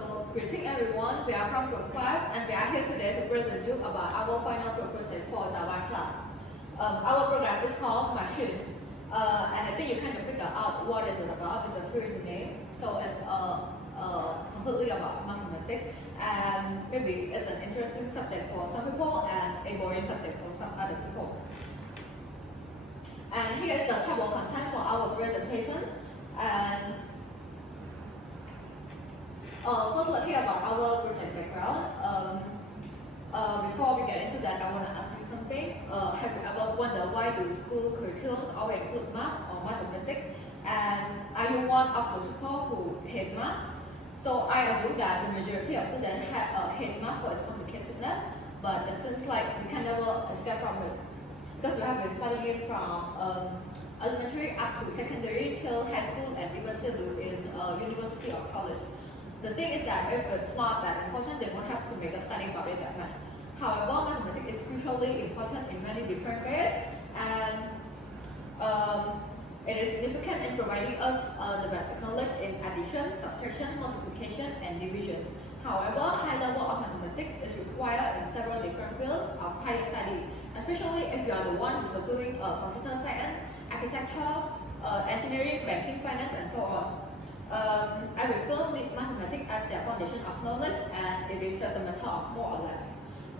So, greeting everyone, we are from Group 5 and we are here today to present you about our final project for Java class. Our program is called Mathchine, and I think you kind of figure out what it's about, we just heard the name. So it's completely about mathematics, and maybe it's an interesting subject for some people and a boring subject for some other people. And here is the table content for our presentation. And first, let's hear about our project background. Before we get into that, I want to ask you something. Have you ever wondered why do school curriculums always include math or mathematics? And are you one of those people who hate math? So I assume that the majority of students hate math for its complicatedness, but it seems like we can never escape from it. Because we have been studying it from elementary up to secondary till high school and even still in university or college. The thing is that if it's not that important, they won't have to make a study about it that much. However, mathematics is crucially important in many different ways, and it is significant in providing us the basic knowledge in addition, subtraction, multiplication, and division. However, high level of mathematics is required in several different fields of higher study, especially if you are the one pursuing computer science, architecture, engineering, banking, finance, and so on. I refer to mathematics as their foundation of knowledge, and it is just a matter of more or less.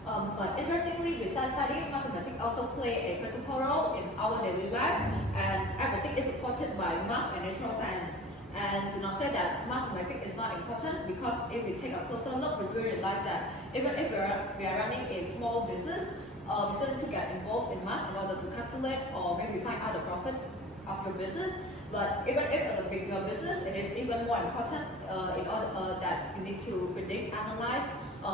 But interestingly, besides studying, mathematics also play a critical role in our daily life, and everything is supported by math and natural science. And do not say that mathematics is not important, because if we take a closer look, we will realize that even if we are running a small business, we still need to get involved in math in order to calculate or maybe find out the profit of your business. But even if it's a bigger business, it is even more important in order that you need to predict, analyze,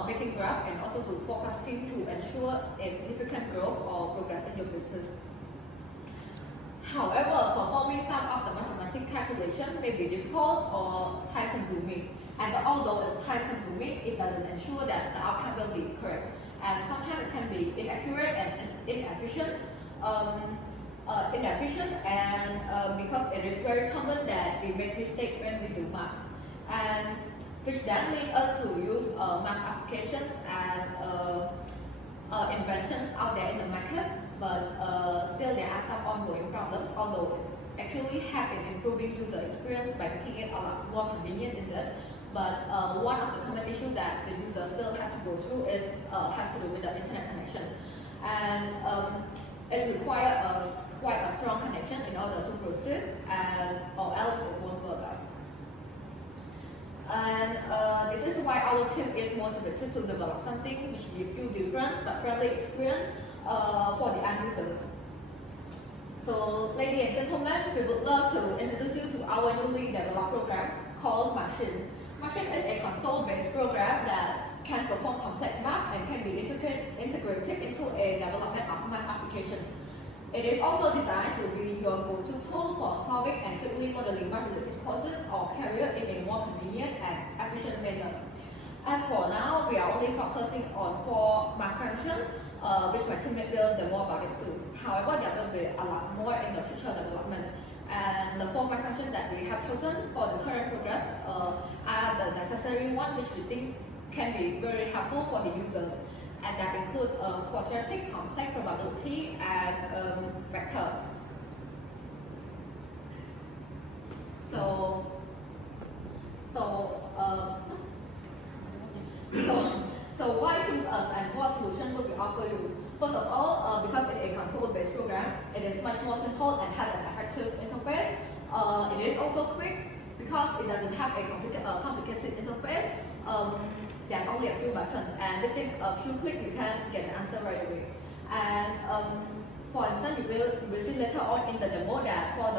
making graph, and also to forecasting to ensure a significant growth or progress in your business. However, performing some of the mathematical calculation may be difficult or time-consuming. And although it's time-consuming, it doesn't ensure that the outcome will be correct. And sometimes it can be inaccurate and inefficient. Because it is very common that we make mistakes when we do math, and which then lead us to use math applications and inventions out there in the market, but still there are some ongoing problems, although it's actually help in improving user experience by making it a lot more convenient in that. But one of the common issues that the user still has to go through is has to do with the internet connection, and it requires quite a strong connection in order to proceed, and or else it won't work out. And this is why our team is motivated to develop something which gives you different but friendly experience for the end users. So, ladies and gentlemen, we would love to introduce you to our newly developed program called Mathchine. Mathchine is a console-based program that can perform complex math and can be integrated into a development of math application. It is also designed to be your go-to tool for solving and quickly modeling math-related courses or career in a more convenient and efficient manner. As for now, we are only focusing on 4 math functions, which my teammate will know more about it soon. However, there will be a lot more in the future development. And the 4 math functions that we have chosen for the current progress are the necessary ones which we think can be very helpful for the users. And that include quadratic, complex probability, and vector. So why choose us and what solution would we offer you? First of all, because it is a console-based program, it is much more simple and has an effective interface. It is also quick because it doesn't have a complicated interface. There's only a few buttons, and within a few clicks you can get an answer right away. And for instance, you will see later on in the demo that for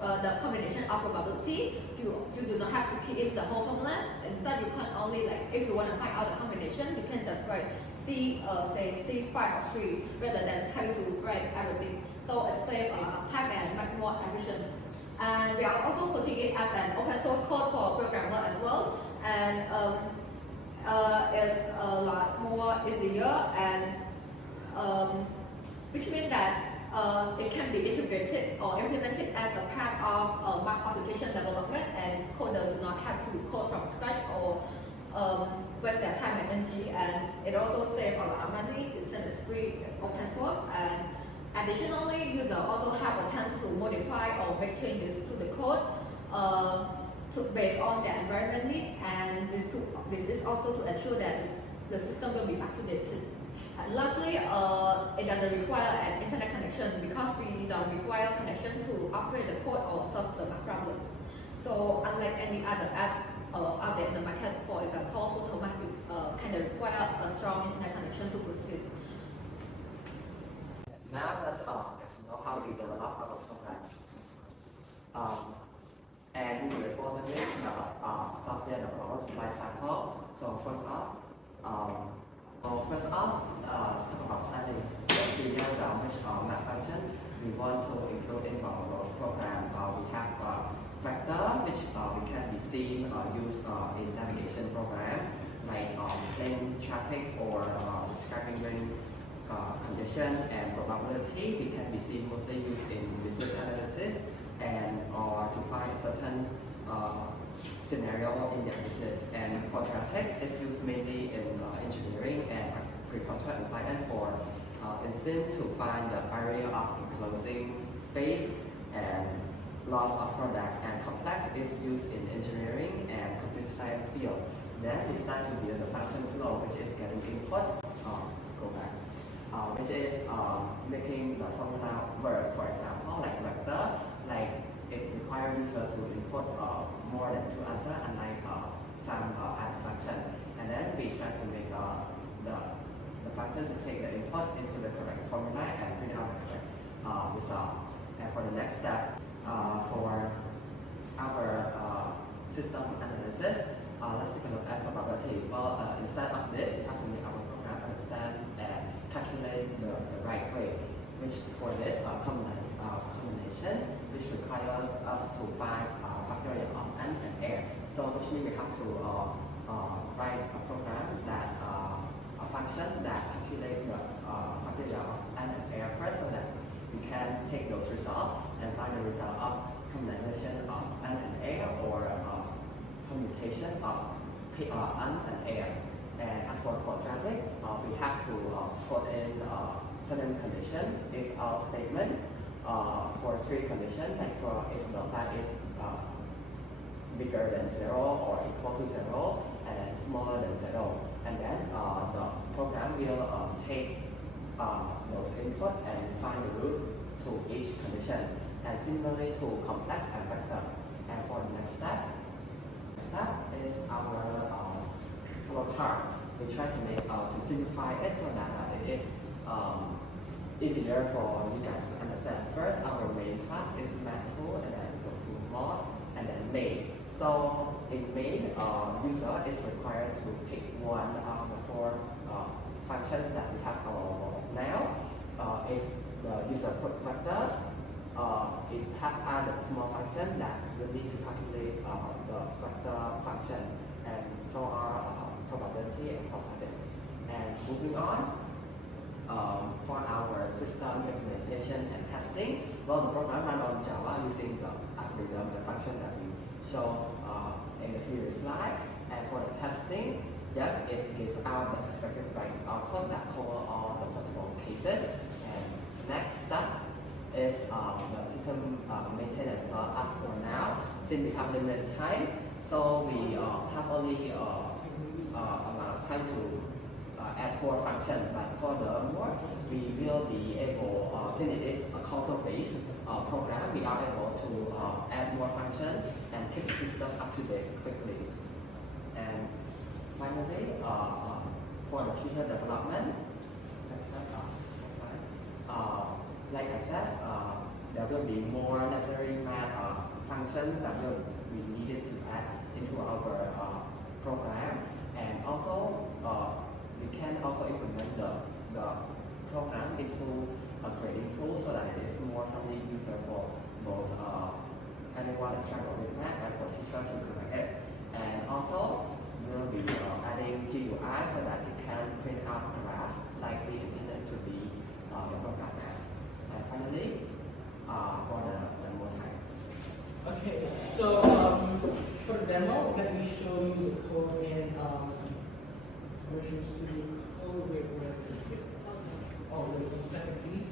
the combination of probability, you do not have to key in the whole formula. Instead, you can only, like, if you want to find out the combination, you can just write say C5 or 3 rather than having to write everything. So it saves a lot of time and much more efficient. And we are also putting it as an open source code for programmer as well. And it's a lot more easier, and which means that it can be be integrated or implemented as a part of Math application development, and coders do not have to code from scratch or waste their time and energy, and it also saves a lot of money since it's free open source. And additionally, users also have a chance to modify or make changes to the code based on their environment need, and this is also to ensure that the system will be up to date. And lastly, it doesn't require an internet connection because we don't require connection to operate the code or solve the math problems. So unlike any other apps out there in the market, for example, Photomath kind of require a strong internet connection to proceed. Now let's get to know how we develop our program. And we will follow the software development life cycle. So first off, let's talk about planning. Let's figure out which math function we want to include in our program. We have vector, which we can be seen used in navigation program, like plane traffic or describing wind condition, and probability. We can be seen mostly used in business analysis and or to find certain scenario in their business. And quadratic is used mainly in engineering and agriculture and science, for instance, to find the area of enclosing space and loss of product. And complex is used in engineering and computer science field. Then we start to build the function flow, which is getting input, which is making the formula work. For example, like vector, like it requires user to input more than 2 answers, unlike some other function. And then we try to make the function to take the input into the correct formula and print out the correct result. And for the next step, for our system analysis, let's take a look at probability. Well, instead of this, we have to make our program understand and calculate the right way, which for this combination, which requires us to find factorial of n and a. So which means we have to write a program that a function that calculates the factorial of n and a first, so that we can take those results and find the result of combination of n and a, or commutation of n and a. And as for quadratic, we have to put in certain condition if our statement for 3 conditions, like for if delta is bigger than 0 or equal to 0 and then smaller than 0. And then the program will take those input and find the root to each condition. And similarly to complex and vector. And for the next step is our flow chart. We try to make to simplify it so that it is easier for you guys to understand. First, our main class is Mathchine, and then go to mod, and then main. So in main, user is required to pick one of the 4 functions that we have now. If the user put vector, it has added small function that will need to calculate the vector function, and so are probability and quadratic. And moving on, for our system implementation and testing, well, the program runs on Java using the algorithm, the function that we show in the previous slide. And for the testing, yes, it gives out the expected output that cover all the possible cases. And next step is the system maintenance. As for now, since we have limited time, so we have only amount of time to add 4 functions, but for the more, we will be able, since it is a console-based program, we are able to add more functions and keep the system up to date quickly. And finally, for the future development, next slide. Like I said, there will be more necessary math functions that will be needed to add into our program, and also we can also implement the program into a grading tool so that it is more friendly user for both anyone that struggle with math and for teachers to correct it. And also we will be adding GUI so that it can print out graphs like we intended to be the program as. And finally, let me show you the code in Visual Studio Code. Where is it? Oh, wait 1 second, please.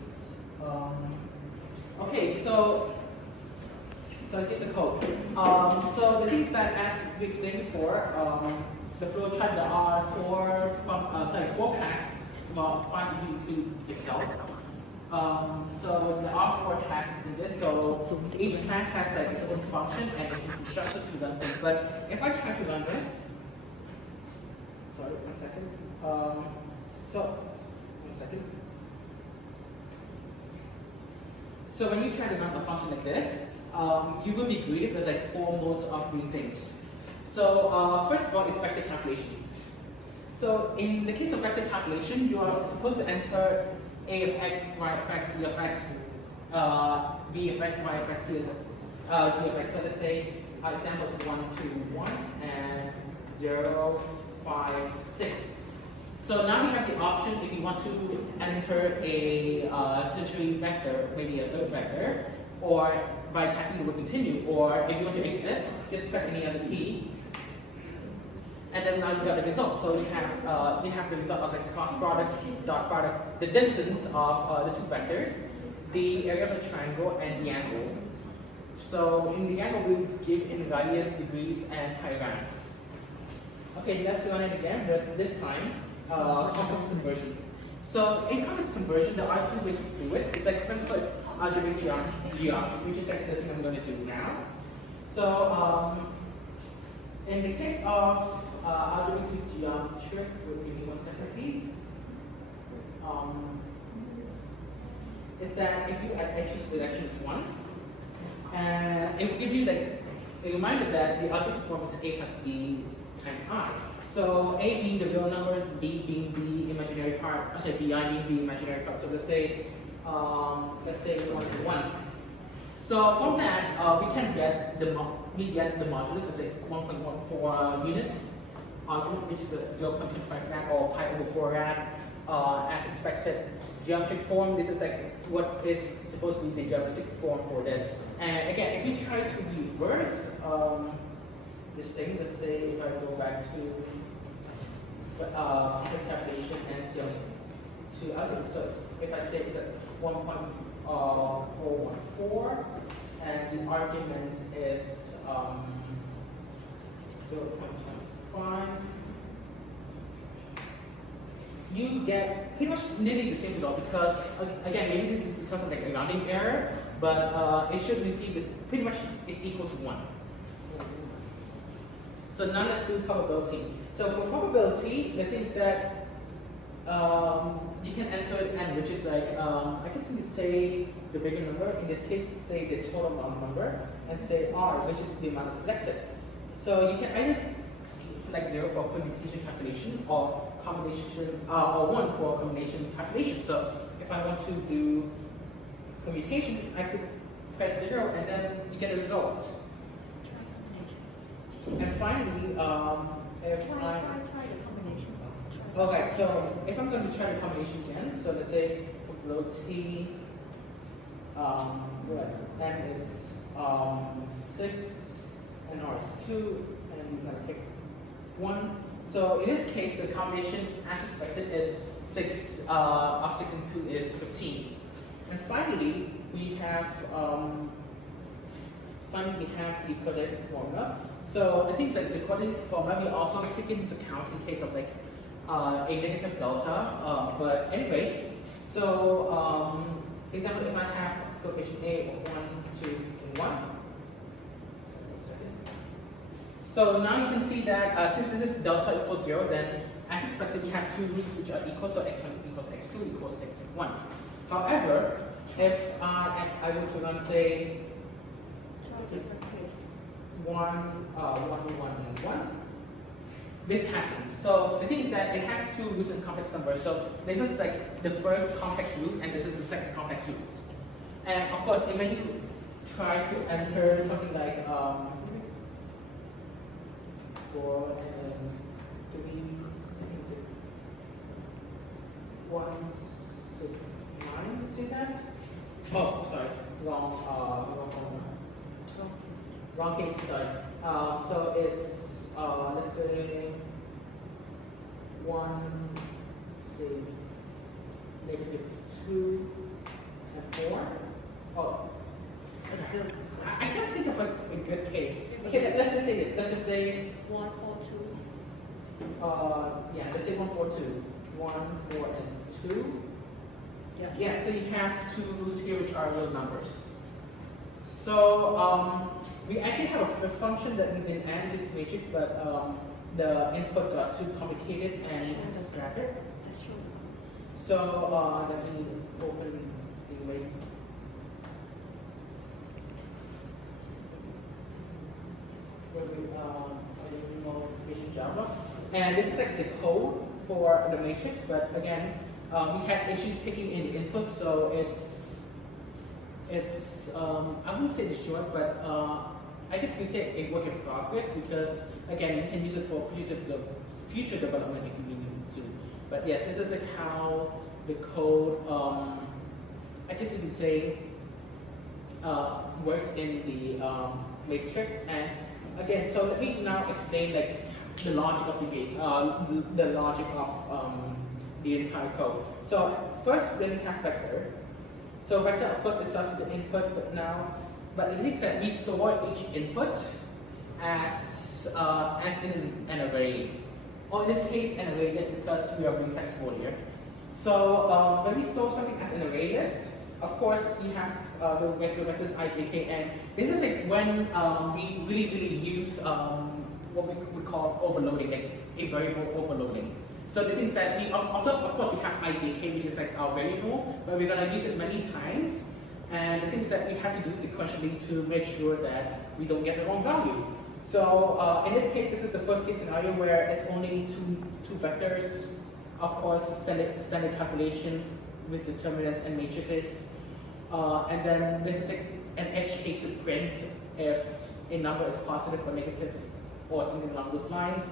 Okay, so here's the code. So the things that, as we explained before, the flow chart, there are four classes found into itself. So there are 4 classes in this. So each class has like its own function and it's instructed to run things. But if I try to run this, sorry, 1 second. So 1 second. So when you try to run a function like this, you will be greeted with like 4 modes of doing things. So first of all, it's vector calculation. So in the case of vector calculation, you are supposed to enter a of x, y of x, z of x, b of x, y of x, z of x. So let's say our examples 1, 2, 1, and 0, 5, 6. So now we have the option if you want to enter a tertiary vector, maybe a third vector, or by typing the word continue, or if you want to exit, just press any other key. And then now you got the result. So you have the result of the cross product, dot product, the distance of the 2 vectors, the area of the triangle, and the angle. So in the angle, we give invariance, degrees, and hierarchies. Okay, let's run it again, but this time, complex conversion. So in complex conversion, there are 2 ways to do it. It's like, first of all, it's algebraic geometry, which is like the thing I'm going to do now. So in the case of algebraic geometry, give me 1 second, please. Is that if you add x's direction is 1, and it will give you like a reminder that the algebraic form is a plus b times I. So a being the real numbers, b being the imaginary part, bi being the imaginary part. So let's say we want 1. So from that, we can get the modulus, let's say 1.14 units, which is a 0.25 rad or pi over 4 rad, as expected. Geometric form, this is like what is supposed to be the geometric form for this. And again, if you try to reverse this thing, let's say if I go back to this calculation and to algebra, so if I say it's at 1.414 and the argument is 0.25, you get pretty much nearly the same result because, again, maybe this is because of like a rounding error, but it should receive this pretty much is equal to 1. So now let's do probability. So for probability, the thing is that you can enter n, which is like, I guess you could say the bigger number, in this case, say the total round number, and say r, which is the amount selected. So you can either select 0 for permutation calculation, or combination, or 1 for combination calculation. So if I want to do permutation, I could press 0 and then you get a result. And finally, if try the combination. Okay, so if I'm going to try the combination again, so let's say probability, and it's 6, and r is 2, and I'm going to pick 1. So in this case, the combination as expected is 6 of 6 and 2 is 15. And finally, we have the quadratic formula. So the things like the quadratic formula we also take it into account in case of like a negative delta. But anyway, so for example, if I have coefficient a of 1, 2, and 1. So now you can see that since this is delta equals 0, then as expected we have 2 roots which are equal, so x1 equals x2 equals x1. However, if I were to run, say, 1, 1, 1, this happens. So the thing is that it has 2 roots and complex numbers. So this is like the first complex root, and this is the second complex root. And of course, when you try to enter something like 4 and 3, 1, 6, 9, see that? Oh, sorry, wrong case, sorry. So it's let's say 1, say -2 and 4. Oh, I can't think of a good case. Okay, let's just say this. Let's just say 1, 4, 2. Yeah, let's say 1, 4, 2. 1, 4, and 2. Yeah, so you have 2 here which are real numbers. So we actually have a function that we can add to this matrix, but the input got too complicated and we had to scrap it. So let me open the way. Where we multiplication Java, and this is like the code for the matrix. But again, we had issues picking in the input, so it's I wouldn't say it's short, but I guess you can say a work in progress because again, you can use it for future development if you need to. But yes, this is like how the code, I guess you can say, works in the matrix. And again, so let me now explain like the logic of the logic of the entire code. So first, then we have vector. So vector, of course, it starts with the input, but it means that we store each input as in an array. Or in this case, an array list because we are being flexible here. So when we store something as an array list, of course, you have the vectors I, j, k, and this is like when we really use what we would call overloading, like a variable overloading. So the things that we also, of course, we have I, j, k, which is like our variable, but we're gonna use it many times. And the things that we have to do sequentially to make sure that we don't get the wrong value. So in this case, this is the first case scenario where it's only two vectors. Of course, standard calculations with determinants and matrices. And then this is an edge case to print if a number is positive or negative or something along those lines.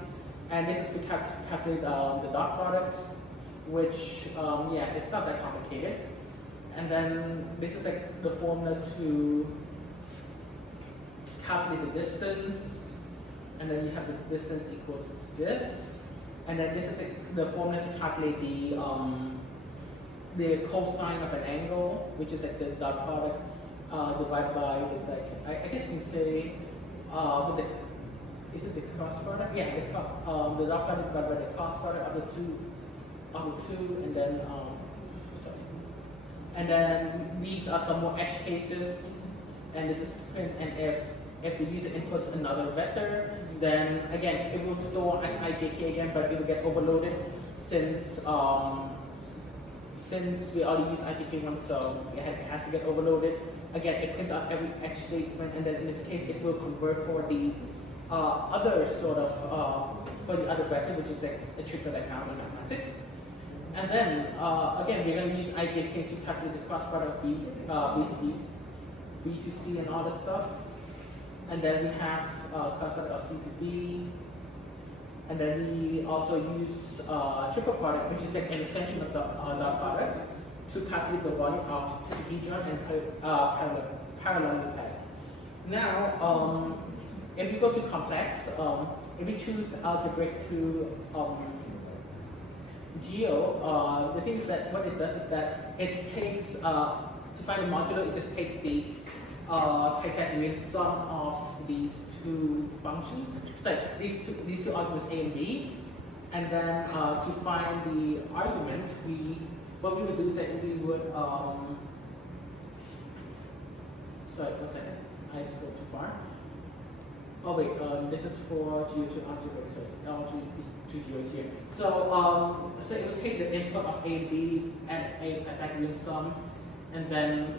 And this is to calculate the dot product, which, yeah, it's not that complicated. And then this is like the formula to calculate the distance. And then you have the distance equals this. And then this is like the formula to calculate the cosine of an angle, which is like the dot product divided by with like, I guess you can say, with the, is it the cross product? Yeah, the dot product divided by the cross product of the two, and then, sorry. And then these are some more edge cases, and this is print, and if the user inputs another vector, then again, it will store as ijk again, but it will get overloaded since we already use ijk1, so it has to get overloaded. Again, it prints out every edge statement, and then in this case, it will convert for the other sort of, for the other vector, which is like a trick that I found in mathematics. And then, again, we're going to use ijk to calculate the cross product of B to C and all that stuff. And then we have cross product of C to B. And then we also use triple product, which is like an extension of the dot product, to calculate the volume of tetrahedron and parallelepiped. Now, if we go to complex, if we choose algebraic to geo, the thing is that what it does is that it takes, to find the modulo, it just takes the Pythagorean sum of these two functions, sorry, these two arguments a and b, and then to find the argument, what we would do is that we would, sorry, 1 second, I scrolled too far. Oh wait, this is for geo to algebraic, so algebra to geo is here. So, so it would take the input of a and b and a Pythagorean sum, and then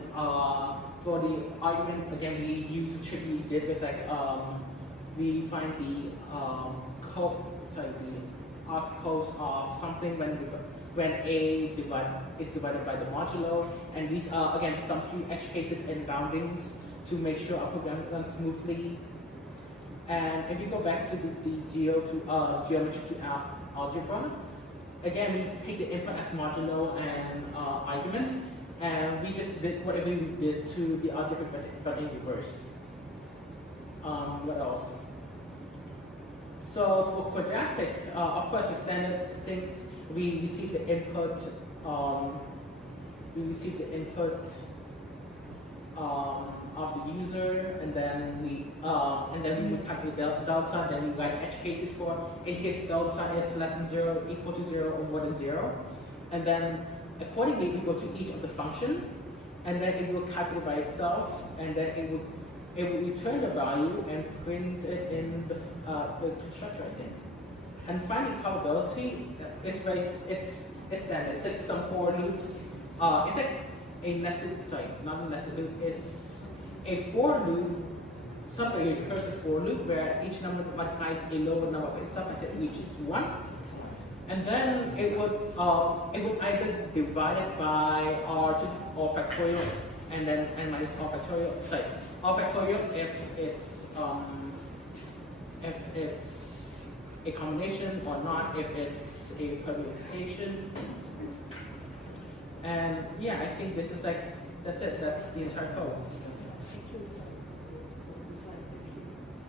for the argument, again, we use the trick we did with like, we find the arc cos of something when a is divided by the modulo, and these are again some few edge cases and boundings to make sure our program runs smoothly. And if you go back to the geometry to algebra, again we take the input as modulo and argument. And we just did whatever we did to the algebraic but in reverse. What else? So for quadratic, of course, the standard things, we receive the input, of the user, and then we would calculate delta, then we write edge cases for in case delta is less than 0, equal to 0, or more than 0. And then accordingly, we go to each of the function, and then it will calculate by itself, and then it will return the value and print it in the constructor, I think. And finding probability is it's standard. It's like some for loops. It's like a nested, sorry, not a nested loop. It's a for loop, something a recursive for loop where each number multiplies a lower number of itself until it reaches 1. And then it would either divide it by r to or factorial, and then n minus r factorial. Sorry, r factorial if it's a combination, or not if it's a permutation. And yeah, I think this is like that's it. That's the entire code.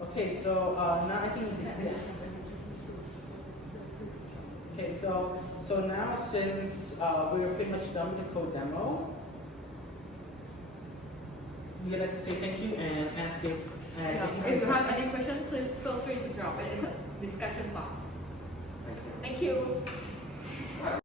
Okay, so now I think this is it. Okay, so now since we're pretty much done with the code demo, we'd like to say thank you and ask if if you have any questions, please feel free to drop it in the discussion box. Thank you. Thank you.